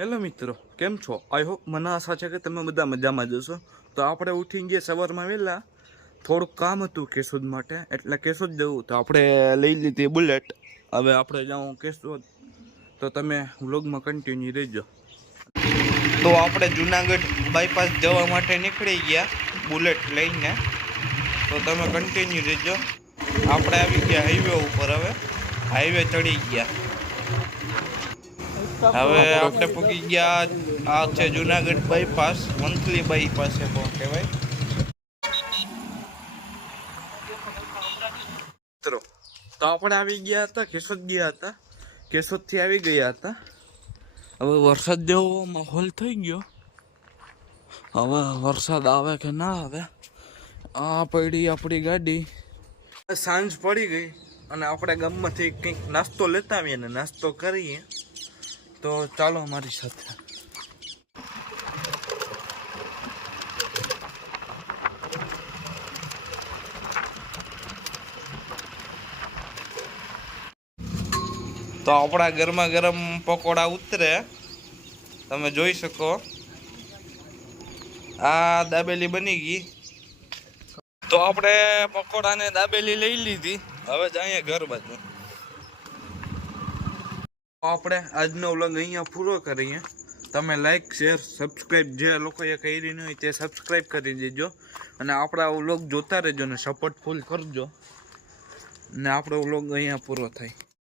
Hello મિત્રો, કેમ છો? આઈ હોપ મને આશા છે કે તમે બધા મજામાં જશો તો આપણે ઉઠી ગયા સવારમાં વહેલા. થોડુંક કામ હતું કેશોદ માટે, એટલે કેશોદ જવું તો આપણે લઈ લીધી બુલેટ. હવે આપણે જાઉં કેશોદ. તો તમે વ્લોગમાં કન્ટિન્યુ રહેજો. તો આપણે જુનાગઢ બાયપાસ જવા માટે નીકળી ગયા બુલેટ લઈને. તો તમે કન્ટિન્યુ રહેજો. આપણે આવી ગયા હાઈવે ઉપર હવે. હાઈવે ચડી ગયા. હવે આપણે પૂકી ગયા આ છે જુનાગઢ બાયપાસ મંથલી બાયપાસ એ કહેવાય? મિત્રો તો આપણે આવી ગયા હતા કેશોદ ગયા હતા. કેશોદથી આવી ગયા હતા. હવે વરસાદ જેવો માહોલ થઈ ગયો. હવે વરસાદ આવે કે ના આવે આ પડી આપણી ગાડી. સાંજ પડી ગઈ અને આપણે ગામમાંથી કંઈક નાસ્તો લેતા આવીએ ને નાસ્તો કરીએ. તો ચાલો મારી સાથે. તો આપણા ગરમા ગરમ પકોડા ઉતરે. તમે જોઈ શકો. આ દાબેલી બની ગઈ. તો આપણે પકોડા ને દાબેલી લઈ લીધી. હવે જઈએ ઘર બાજુ. આપણે આજનો વ્લોગ અહીંયા પૂરો કરીએ. તમે લાઈક શેર સબસ્ક્રાઈબ જે લોકોએ કરી નહીં હોય તે સબસ્ક્રાઈબ કરી દેજો. અને આપણા વ્લોગ જોતા રહેજો ને સપોર્ટ ફૂલ કરજો. ને આપણો વ્લોગ અહીંયા પૂરો થાય.